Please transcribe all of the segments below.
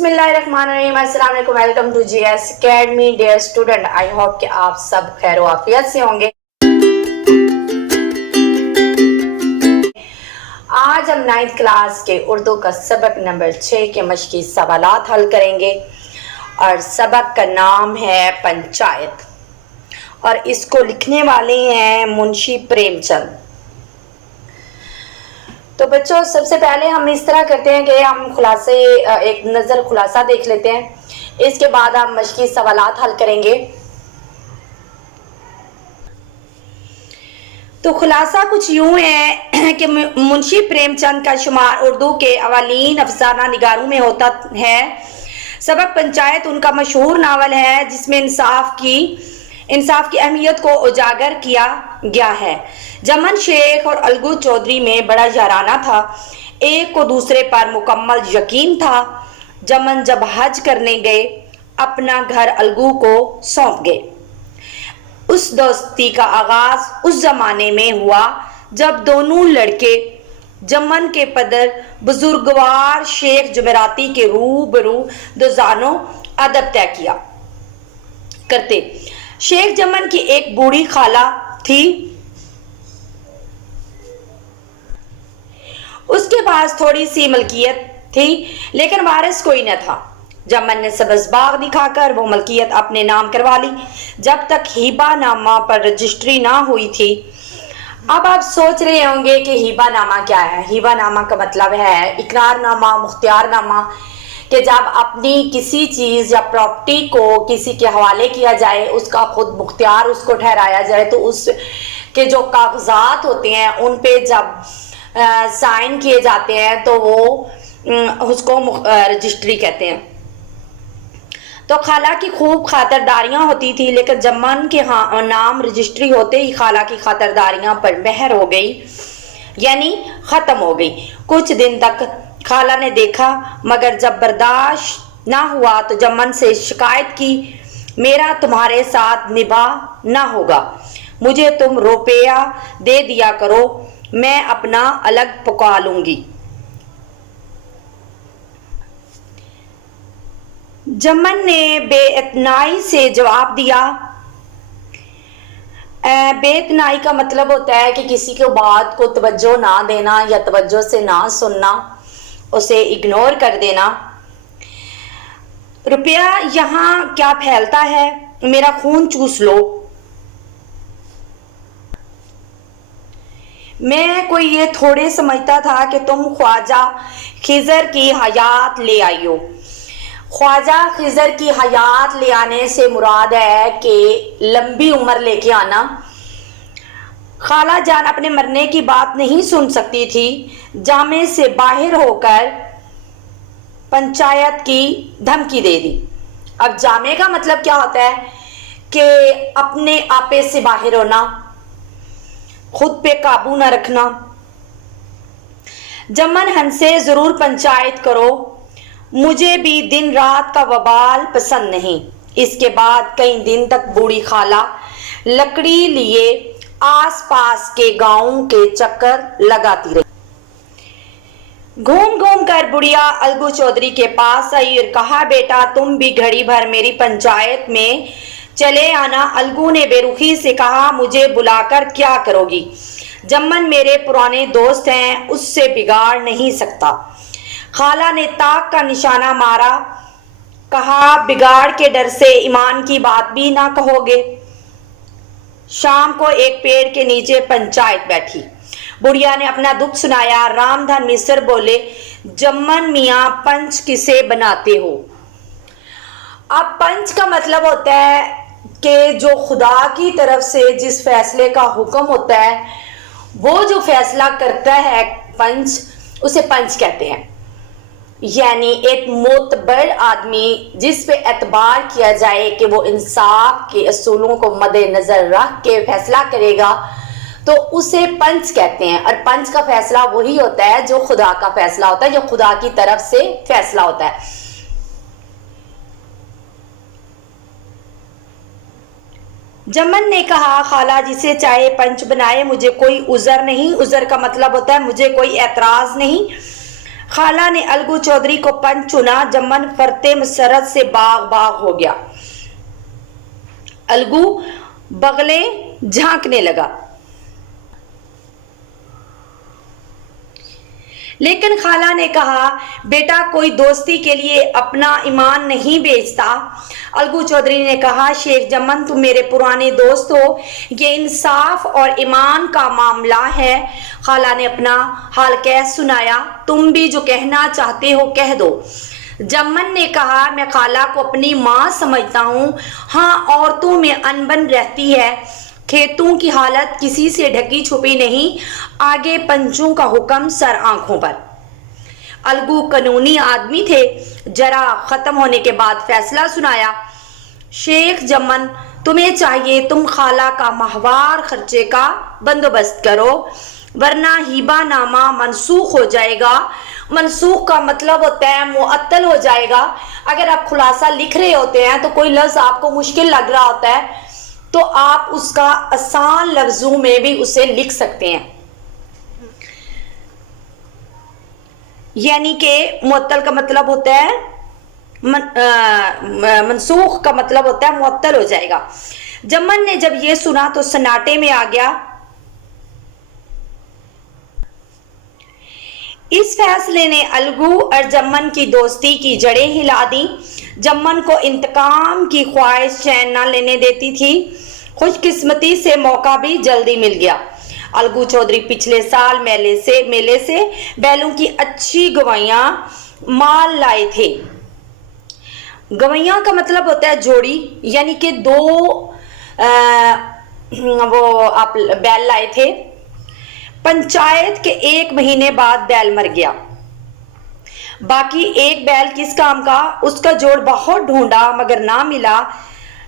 बिस्मिल्लाहिर्रहमानिर्रहीम, अस्सलाम वालेकुम। Welcome to GS Academy. Dear student, I hope कि आप सब खैर आफियत से होंगे। आज हम 9th क्लास के उर्दू का सबक नंबर 6 के मश्की सवालात हल करेंगे और सबक का नाम है पंचायत और इसको लिखने वाले हैं मुंशी प्रेमचंद। तो बच्चों, सबसे पहले हम इस तरह करते हैं कि हम एक नज़र खुलासा देख लेते हैं, इसके बाद हम मश्की सवालात हल करेंगे। तो खुलासा कुछ यूं है कि मुंशी प्रेमचंद का शुमार उर्दू के अवालीन अफसाना निगारों में होता है। सबक पंचायत उनका मशहूर नावल है जिसमें इंसाफ की अहमियत को उजागर किया गया है। जमन शेख और अलगू चौधरी में बड़ा याराना था, एक को दूसरे पर मुकम्मल यकीन था। जमन जब हज करने गए अपना घर अलगू को सौंप गए। उस दोस्ती का आगाज उस जमाने में हुआ जब दोनों लड़के जमन के पदर बुजुर्गवार शेख जुमेराती के रूबरू दोजानो अदब तय किया करते। शेख जमन की एक बूढ़ी खाला थी, उसके पास थोड़ी सी मलकियत थी लेकिन वारिस कोई न था। जमन ने सब्ज़बाग दिखाकर वो मलकियत अपने नाम करवा ली। जब तक हिबा नामा पर रजिस्ट्री ना हुई थी। अब आप सोच रहे होंगे कि हिबा नामा क्या है। हिबा नामा का मतलब है इकरारनामा, मुख्तियारनामा, कि जब अपनी किसी चीज़ या प्रॉपर्टी को किसी के हवाले किया जाए, उसका खुद मुख्तियार उसको ठहराया जाए, तो उस के जो कागजात होते हैं उन पे जब साइन किए जाते हैं तो वो उसको रजिस्ट्री कहते हैं। तो खाला की खूब खातरदारियां होती थी, लेकिन जमन के नाम रजिस्ट्री होते ही खाला की खातरदारियां पर मेहर हो गई, यानी ख़त्म हो गई। कुछ दिन तक खाला ने देखा, मगर जब बर्दाश्त ना हुआ तो जमन से शिकायत की, मेरा तुम्हारे साथ निभाह ना होगा, मुझे तुम रुपया दे दिया करो, मैं अपना अलग पका लूंगी। जमन ने बेइतनाई से जवाब दिया। बेइतनाई का मतलब होता है कि किसी के बात को तवज्जो ना देना या तवज्जो से ना सुनना, उसे इग्नोर कर देना। रुपया यहाँ क्या फैलता है, मेरा खून चूस लो। मैं कोई ये थोड़े समझता था कि तुम ख्वाजा खिजर की हयात ले आई हो। ख्वाजा खिजर की हयात ले आने से मुराद है कि लंबी उम्र लेके आना। खाला जान अपने मरने की बात नहीं सुन सकती थी। जामे से बाहर होकर पंचायत की धमकी दे दी। अब जामे का मतलब क्या होता है कि अपने आपे से बाहर होना, खुद पे काबू ना रखना। जमन हंसे, जरूर पंचायत करो, मुझे भी दिन रात का वबाल पसंद नहीं। इसके बाद कई दिन तक बूढ़ी खाला लकड़ी लिए आसपास के गांवों के चक्कर लगाती रही। घूम घूम कर बुढ़िया अलगू चौधरी के पास आई और कहा, बेटा तुम भी घड़ी भर मेरी पंचायत में चले आना। अलगू ने बेरुखी से कहा, मुझे बुलाकर क्या करोगी? जमन मेरे पुराने दोस्त हैं, उससे बिगाड़ नहीं सकता। खाला ने ताक का निशाना मारा, कहा, बिगाड़ के डर से ईमान की बात भी ना कहोगे। शाम को एक पेड़ के नीचे पंचायत बैठी। बुढ़िया ने अपना दुख सुनाया। रामधन मिस्र बोले, जमन मियाँ पंच किसे बनाते हो? अब पंच का मतलब होता है कि जो खुदा की तरफ से जिस फैसले का हुक्म होता है, वो जो फैसला करता है पंच, उसे पंच कहते हैं। यानी एक मोतबर आदमी जिस पे एतबार किया जाए कि वो इंसाफ के असूलों को मद्देनजर रख के फैसला करेगा, तो उसे पंच कहते हैं। और पंच का फैसला वही होता है जो खुदा का फैसला होता है, जो खुदा की तरफ से फैसला होता है। जमन ने कहा, खाला जिसे चाहे पंच बनाए, मुझे कोई उज़र नहीं। उज़र का मतलब होता है मुझे कोई एतराज नहीं। खाला ने अलगू चौधरी को पंच चुना। जम्मन फरते मसरत से बाग बाग हो गया। अलगू बगले झांकने लगा, लेकिन खाला ने कहा, बेटा कोई दोस्ती के लिए अपना ईमान नहीं बेचता। अलगू चौधरी ने कहा, शेख जम्मन तुम मेरे पुराने दोस्त हो, ये इंसाफ और ईमान का मामला है। खाला ने अपना हाल कह सुनाया। तुम भी जो कहना चाहते हो कह दो। जम्मन ने कहा, मैं खाला को अपनी माँ समझता हूँ। हाँ, औरतों में अनबन रहती है। खेतों की हालत किसी से ढकी छुपी नहीं। आगे पंचों का हुक्म सर आंखों पर। अलगू कानूनी आदमी थे। जरा खत्म होने के बाद फैसला सुनाया, शेख जम्मन तुम्हें चाहिए तुम खाला का माहवार खर्चे का बंदोबस्त करो, वरना हिबानामा मनसूख हो जाएगा। मनसूख का मतलब होता है मुअत्तल हो जाएगा। अगर आप खुलासा लिख रहे होते हैं तो कोई लफ्ज आपको मुश्किल लग रहा होता है तो आप उसका आसान लफ्जों में भी उसे लिख सकते हैं। यानी कि मुअत्तल का मतलब होता है मनसूख का मतलब होता है मुअत्तल हो जाएगा। जम्मन ने जब ये सुना तो सन्नाटे में आ गया। इस फैसले ने अलगू और जम्मन की दोस्ती की जड़ें हिला दी। जम्मन को इंतकाम की ख्वाहिश चैन न लेने देती थी। खुशकिस्मती से मौका भी जल्दी मिल गया। अलगू चौधरी पिछले साल मेले से बैलों की अच्छी गवाइयां माल लाए थे। गवाइयां का मतलब होता है जोड़ी, यानी कि दो वो आप बैल लाए थे। पंचायत के 1 महीने बाद बैल मर गया। बाकी एक बैल किस काम का, उसका जोड़ बहुत ढूंढा मगर ना मिला।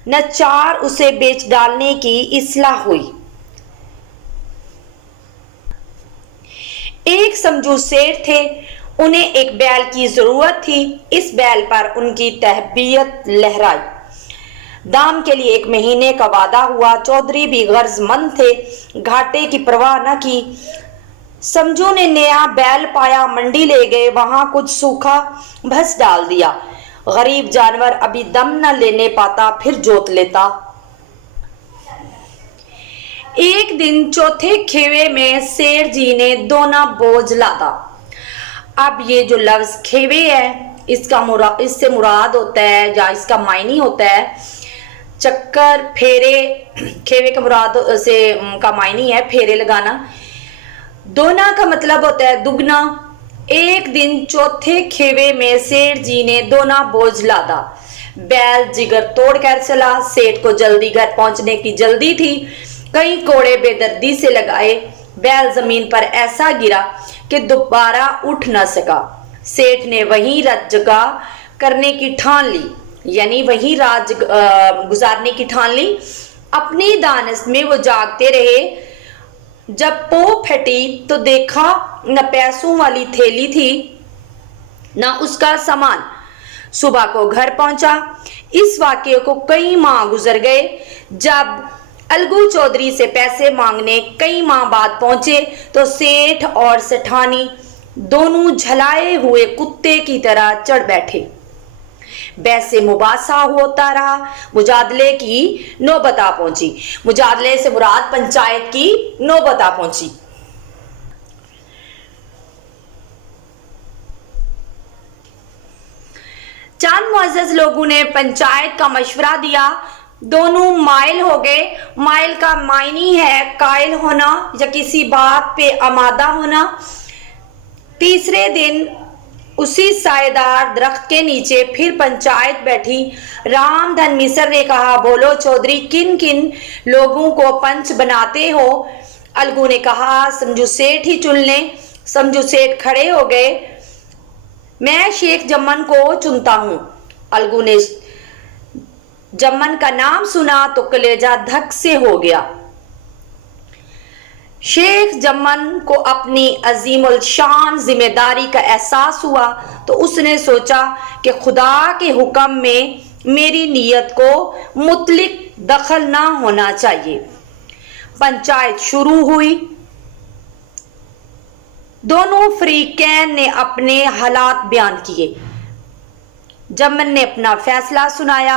नचार उसे बेच डालने की इस्लाह हुई। एक समझू सेठ थे, उन्हें एक बैल की जरूरत थी। इस बैल पर उनकी तहबीयत लहराई। दाम के लिए 1 महीने का वादा हुआ। चौधरी भी गर्जमंद थे, घाटे की परवाह न की। समझू ने नया बैल पाया, मंडी ले गए, वहां कुछ सूखा भस डाल दिया। गरीब जानवर अभी दम न लेने पाता, फिर जोत लेता। एक दिन चौथे खेवे में सेठ जी ने दोना बोझ लादा। अब ये जो लफ्ज खेवे है, इससे मुराद होता है या इसका मायनी होता है चक्कर फेरे। खेवे का मुराद से का मायनी है फेरे लगाना। दोना का मतलब होता है दुगना। एक दिन चौथे खेवे में सेठ जी ने दोना बोझ लादा। बैल जिगर तोड़ कर चला। सेठ को जल्दी घर पहुंचने की जल्दी थी। कई कोड़े बेदर्दी से लगाए। बैल जमीन पर ऐसा गिरा कि दोबारा उठ न सका। सेठ ने वहीं रात जगा करने की ठान ली, यानी वहीं रात गुजारने की ठान ली। अपनी दानश में वो जागते रहे। जब पो फटी तो देखा न पैसों वाली थैली थी न उसका सामान। सुबह को घर पहुंचा। इस वाकये को कई माह गुजर गए। जब अलगू चौधरी से पैसे मांगने कई माह बाद पहुंचे तो सेठ और सेठानी दोनों झलाए हुए कुत्ते की तरह चढ़ बैठे। वैसे मुबासा होता रहा। मुजादले की नौबत आ पहुंची। मुजादले से मुराद पंचायत की नौबत आ पहुंची। चंद मुअज़्ज़ज़ लोगों ने पंचायत का मशवरा दिया। दोनों माइल हो गए। माइल का मायनी है कायल होना या किसी बात पे आमादा होना। तीसरे दिन उसी सायेदार दरख्त के नीचे फिर पंचायत बैठी। रामधन मिसर ने कहा, बोलो चौधरी किन किन लोगों को पंच बनाते हो। अलगू ने कहा, समझू सेठ ही चुन लें। समझू सेठ खड़े हो गए। मैं शेख जम्मन को चुनता हूं। अलगू ने जम्मन का नाम सुना तो कलेजा धक से हो गया। शेख जम्मन को अपनी अजीमुल शान जिम्मेदारी का एहसास हुआ तो उसने सोचा कि खुदा के हुक्म में मेरी नीयत को मुतलिक दखल ना होना चाहिए। पंचायत शुरू हुई। दोनों फरीकैन ने अपने हालात बयान किए। जमन ने अपना फैसला सुनाया।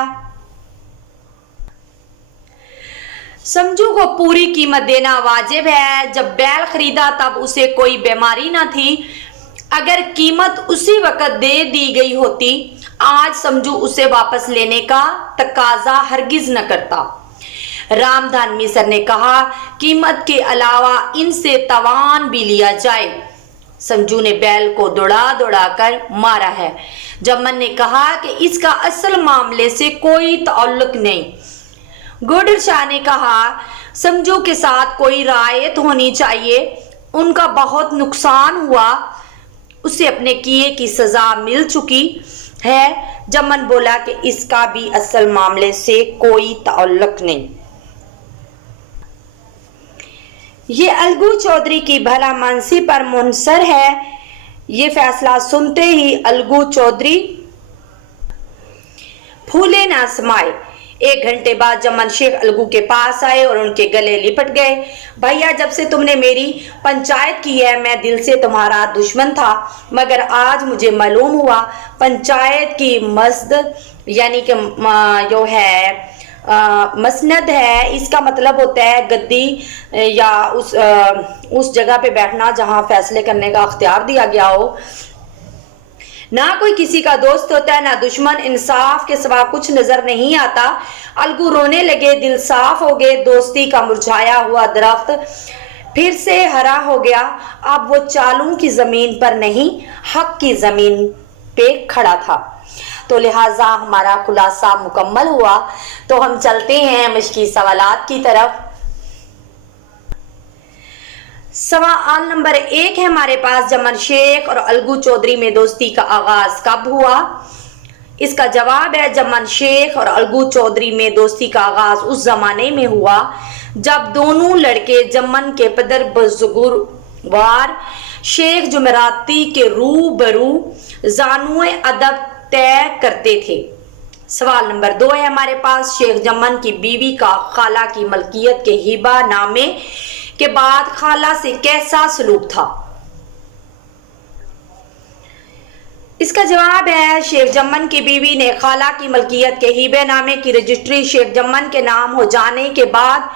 समझू को पूरी कीमत देना वाजिब है। जब बैल खरीदा तब उसे कोई बीमारी ना थी। अगर कीमत उसी वक्त दे दी गई होती, आज समझू उसे वापस लेने का तकाजा हरगिज न करता। रामधान मिसर ने कहा, कीमत के अलावा इनसे तवान भी लिया जाए। समझू ने बैल को दौड़ा दौड़ा कर मारा है। जमन ने कहा कि इसका असल मामले से कोई ताल्लुक नहीं। गोडर शाह ने कहा, समझू के साथ कोई रायत होनी चाहिए। उनका बहुत नुकसान हुआ, उसे अपने किए की सजा मिल चुकी है। जमन बोला कि इसका भी असल मामले से कोई ताल्लुक नहीं। ये अलगू चौधरी की भला मानसी पर मुनसर है। ये फैसला सुनते ही अलगू चौधरी फूले ना समाये। 1 घंटे बाद जमन शेख अलगू के पास आए और उनके गले लिपट गए। भैया, जब से तुमने मेरी पंचायत की है मैं दिल से तुम्हारा दुश्मन था, मगर आज मुझे मालूम हुआ पंचायत की मस्द यानी कि जो है मसनद है, इसका मतलब होता है गद्दी या उस जगह पे बैठना जहां फैसले करने का अख्तियार दिया गया हो। ना कोई किसी का दोस्त होता है ना दुश्मन, इंसाफ के सिवा कुछ नजर नहीं आता। अलगू रोने लगे, दिल साफ हो गए। दोस्ती का मुरझाया हुआ दरख्त फिर से हरा हो गया। अब वो चालों की जमीन पर नहीं, हक की जमीन पे खड़ा था। तो लिहाजा हमारा खुलासा मुकम्मल हुआ। तो हम चलते हैं मश्की सवालात की तरफ। सवाल नंबर 1 है हमारे पास, जमन शेख और अलगू चौधरी में दोस्ती का आगाज कब हुआ? इसका जवाब है, जमन शेख और अलगू चौधरी में दोस्ती का आगाज उस जमाने में हुआ जब दोनों लड़के जमन के पदर बुजुर्गवार शेख जुमेराती के रूबरू जानुए अदब तय करते थे। सवाल नंबर 2 है हमारे पास, शेख जमन की बीवी का खाला की मलकियत के हिबा नामे के बाद खाला से कैसा सलूक था? इसका जवाब है, शेख जमन की बीवी ने खाला की मलकियत के हिबे नामे की रजिस्ट्री शेख जमन के नाम हो जाने के बाद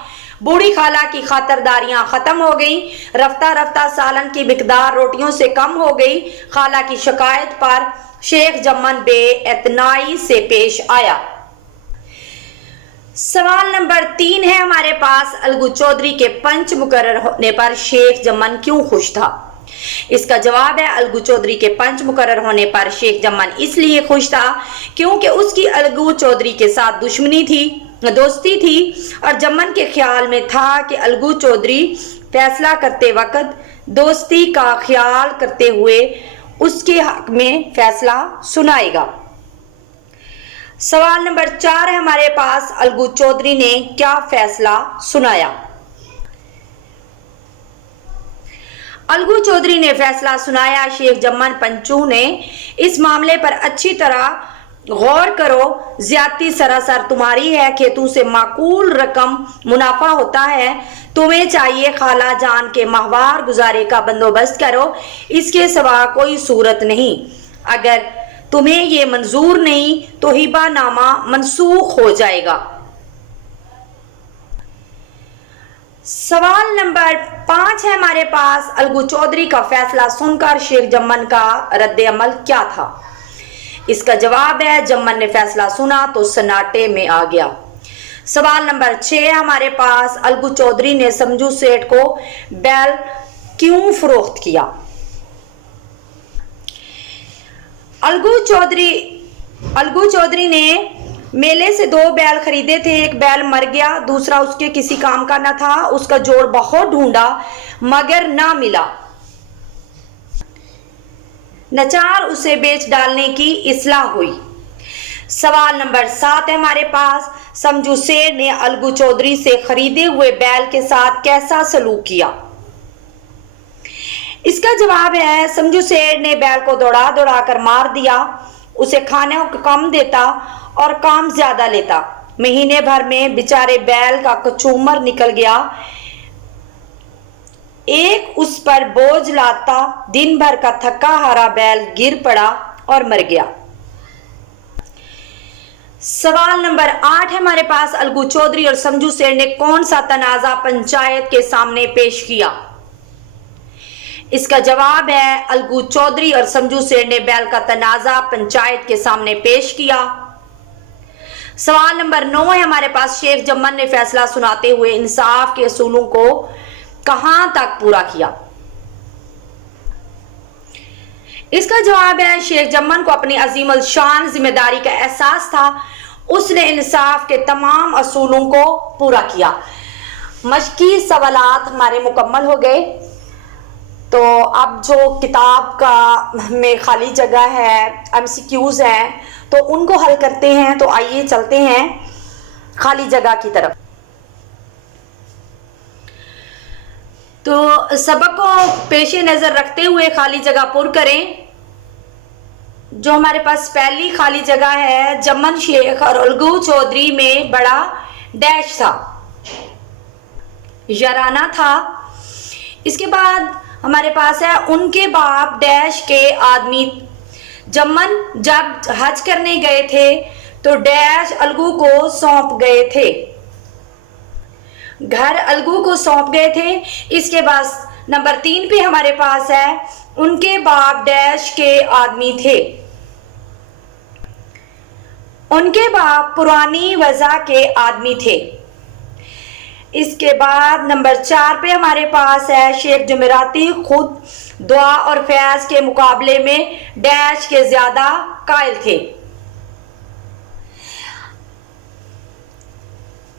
बूढ़ी खाला की खातरदारियां खत्म हो गई। रफ्ता रफ्ता सालन की मिकदार रोटियों से कम हो गई। खाला की शिकायत पर शेख जमन बेइतनाई से पेश आया। सवाल नंबर 3 है हमारे पास, अलगू चौधरी के पंच मुकर्रर होने पर शेख जमन क्यों खुश था? इसका जवाब है, अलगू चौधरी के पंच मुकर्रर होने पर शेख जमन इसलिए खुश था क्योंकि उसकी अलगू चौधरी के साथ दोस्ती थी और जमन के ख्याल में था कि अलगू चौधरी फैसला करते वक्त दोस्ती का ख्याल करते हुए उसके हक में फैसला सुनाएगा। सवाल नंबर 4 है हमारे पास, अलगू चौधरी ने क्या फैसला सुनाया? अलगू चौधरी ने फैसला सुनाया, शेख जमन पंचू ने इस मामले पर अच्छी तरह गौर करो। ज्यादती सरासर तुम्हारी है, खेतों से माकूल रकम मुनाफा होता है। तुम्हें चाहिए खाला जान के माहवार गुजारे का बंदोबस्त करो, इसके सिवा कोई सूरत नहीं। अगर तुम्हें ये मंजूर नहीं तो हिबा नामा मनसूख हो जाएगा। सवाल नंबर 5 है हमारे पास, अलगू चौधरी का फैसला सुनकर शेख जमन का रद्द अमल क्या था? इसका जवाब है, जमन ने फैसला सुना तो सन्नाटे में आ गया। सवाल नंबर 6 है हमारे पास, अलगू चौधरी ने समझू सेठ को बैल क्यों फरोख्त किया? अलगू चौधरी ने मेले से 2 बैल खरीदे थे। एक बैल मर गया, दूसरा उसके किसी काम का न था। उसका जोड़ बहुत ढूंढा मगर ना मिला। नचार उसे बेच डालने की इस्लाह हुई। सवाल नंबर 7 है हमारे पास, समझू सेठ ने अलगू चौधरी से खरीदे हुए बैल के साथ कैसा सलूक किया? इसका जवाब है, समझू सेठ ने बैल को दौड़ा दौड़ा कर मार दिया, उसे खाने को कम देता और काम ज्यादा लेता। महीने भर में बेचारे बैल का कचूमर निकल गया। एक उस पर बोझ लाता दिन भर का थका हारा बैल गिर पड़ा और मर गया। सवाल नंबर 8 है हमारे पास, अलगू चौधरी और समझू सेठ ने कौन सा तनाजा पंचायत के सामने पेश किया? इसका जवाब है अलगू चौधरी और समझू सेठ ने बैल का तनाजा पंचायत के सामने पेश किया। सवाल नंबर 9 है हमारे पास, शेख जम्मन ने फैसला सुनाते हुए इंसाफ के असूलों को कहां तक पूरा किया? इसका जवाब है शेख जम्मन को अपनी अजीम अल शान जिम्मेदारी का एहसास था, उसने इंसाफ के तमाम असूलों को पूरा किया। मशकी सवालात हमारे मुकम्मल हो गए। तो अब जो किताब का में खाली जगह है, एमसीक्यूज हैं, तो उनको हल करते हैं। तो आइए चलते हैं खाली जगह की तरफ। तो सबक को पेशे नजर रखते हुए खाली जगह पुर करें। जो हमारे पास पहली खाली जगह है, जम्मन शेख और अलगू चौधरी में बड़ा डैश था, याराना था। इसके बाद हमारे पास है उनके बाप डैश के आदमी। जम्मन जब हज करने गए थे तो डैश अलगू को सौंप गए थे, घर अलगू को सौंप गए थे। इसके बाद नंबर 3 पे हमारे पास है उनके बाप डैश के आदमी थे, उनके बाप पुरानी वजह के आदमी थे। इसके बाद नंबर 4 पे हमारे पास है शेख जुमेराती खुद दुआ और फैज के मुकाबले में डैश के ज्यादा कायल थे,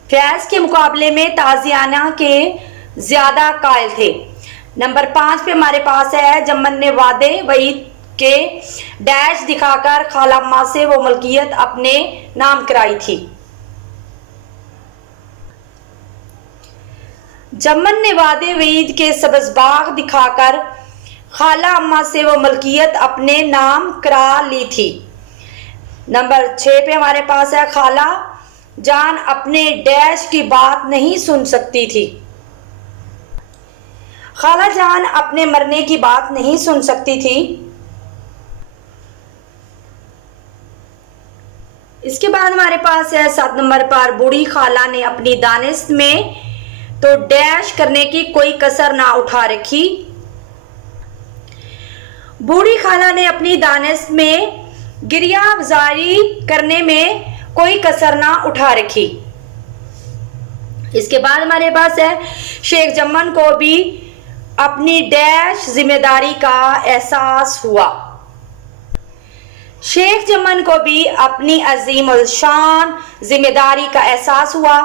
फैज के मुकाबले में ताजियाना के ज्यादा कायल थे। नंबर 5 पे हमारे पास है जम्मन ने वादे वईद के डैश दिखाकर खाला अम्मा से वो मलकियत अपने नाम कराई थी। जम्मन ने वादे वईद के सब्ज बाग दिखाकर खाला अम्मा से वो मलकियत अपने नाम करा ली थी। नंबर 6 पे हमारे पास है खाला जान अपने डैश की बात नहीं सुन सकती थी, खाला जान अपने मरने की बात नहीं सुन सकती थी। इसके बाद हमारे पास है 7 नंबर पर, बूढ़ी खाला ने अपनी दानिश में तो डैश करने की कोई कसर ना उठा रखी। बूढ़ी खाला ने अपनी दानिश में गिरियावजारी करने में कोई कसर ना उठा रखी। इसके बाद हमारे पास है शेख जम्मन को भी अपनी डैश जिम्मेदारी का एहसास हुआ, शेख जम्मन को भी अपनी अजीम उल शान जिम्मेदारी का एहसास हुआ।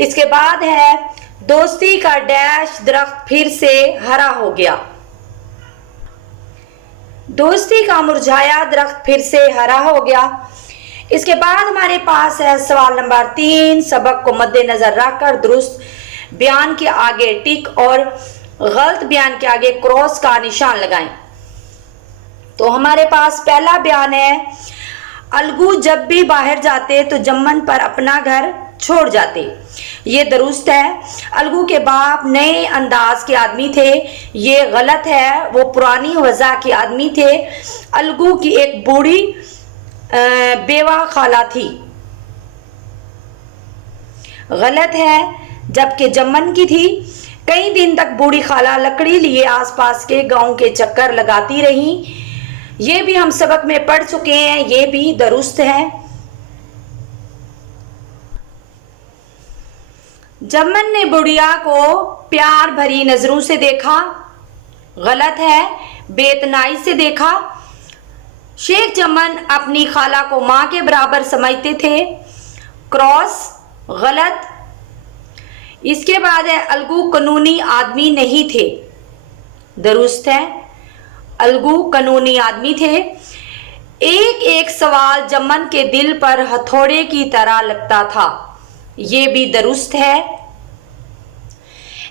इसके बाद है दोस्ती का डैश दरख्त फिर से हरा हो गया, दोस्ती का मुरझाया दरख्त फिर से हरा हो गया। इसके बाद हमारे पास है सवाल नंबर 3, सबक को मद्देनजर रखकर दुरुस्त बयान के आगे टिक और गलत बयान के आगे क्रॉस का निशान लगाएं। तो हमारे पास पहला बयान है, अलगू जब भी बाहर जाते तो जम्मन पर अपना घर छोड़ जाते। ये दुरुस्त है, अलगू के बाप नए अंदाज के आदमी थे। ये गलत है, वो पुरानी वजह के आदमी थे। अलगू की एक बूढ़ी बेवा खाला थी, गलत है, जबकि जम्मन की थी। कई दिन तक बूढ़ी खाला लकड़ी लिए आसपास के गांव के चक्कर लगाती रही। ये भी हम सबक में पढ़ चुके हैं, ये भी दुरुस्त है। जम्मन ने बुढ़िया को प्यार भरी नजरों से देखा, गलत है, बेतनाई से देखा। शेख जम्मन अपनी खाला को मां के बराबर समझते थे, क्रॉस, गलत। इसके बाद है अलगू कानूनी आदमी नहीं थे, दुरुस्त है, अलगू कानूनी आदमी थे। एक एक सवाल जम्मन के दिल पर हथौड़े की तरह लगता था, ये भी दुरुस्त है।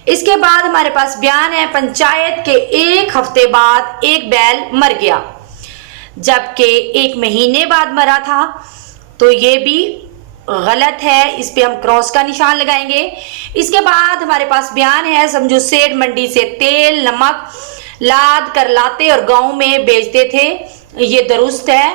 इसके बाद हमारे पास बयान है, पंचायत के 1 हफ्ते बाद एक बैल मर गया, जबकि 1 महीने बाद मरा था। तो ये भी गलत है, इस पे हम क्रॉस का निशान लगाएंगे। इसके बाद हमारे पास बयान है, समझो सेठ मंडी से तेल नमक लाद कर लाते और गांव में बेचते थे, ये दुरुस्त है।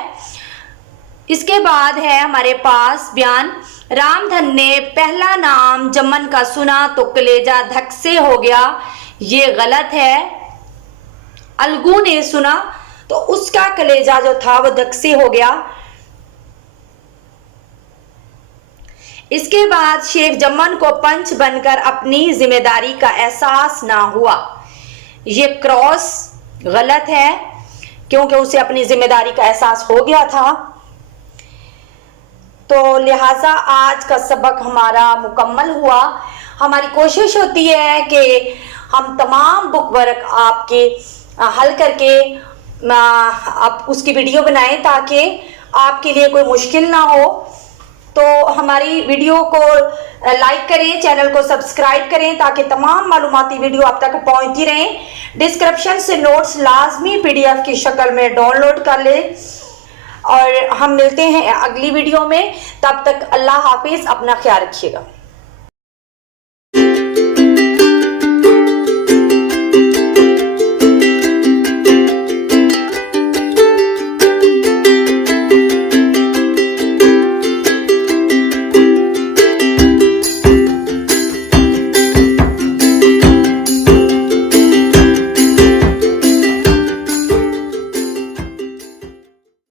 इसके बाद है हमारे पास बयान, रामधन ने पहला नाम जमन का सुना तो कलेजा धक से हो गया, ये गलत है। अलगू ने सुना तो उसका कलेजा जो था वो धक से हो गया। इसके बाद शेख जमन को पंच बनकर अपनी जिम्मेदारी का एहसास ना हुआ, ये क्रॉस गलत है क्योंकि उसे अपनी जिम्मेदारी का एहसास हो गया था। तो लिहाजा आज का सबक हमारा मुकम्मल हुआ। हमारी कोशिश होती है कि हम तमाम बुक वर्क आपके हल करके आप उसकी वीडियो बनाएं ताकि आपके लिए कोई मुश्किल ना हो। तो हमारी वीडियो को लाइक करें, चैनल को सब्सक्राइब करें ताकि तमाम मालूमाती वीडियो आप तक पहुंचती रहें। डिस्क्रिप्शन से नोट्स लाजमी PDF की शक्ल में डाउनलोड कर लें और हम मिलते हैं अगली वीडियो में। तब तक अल्लाह हाफिज, अपना ख्याल रखिएगा।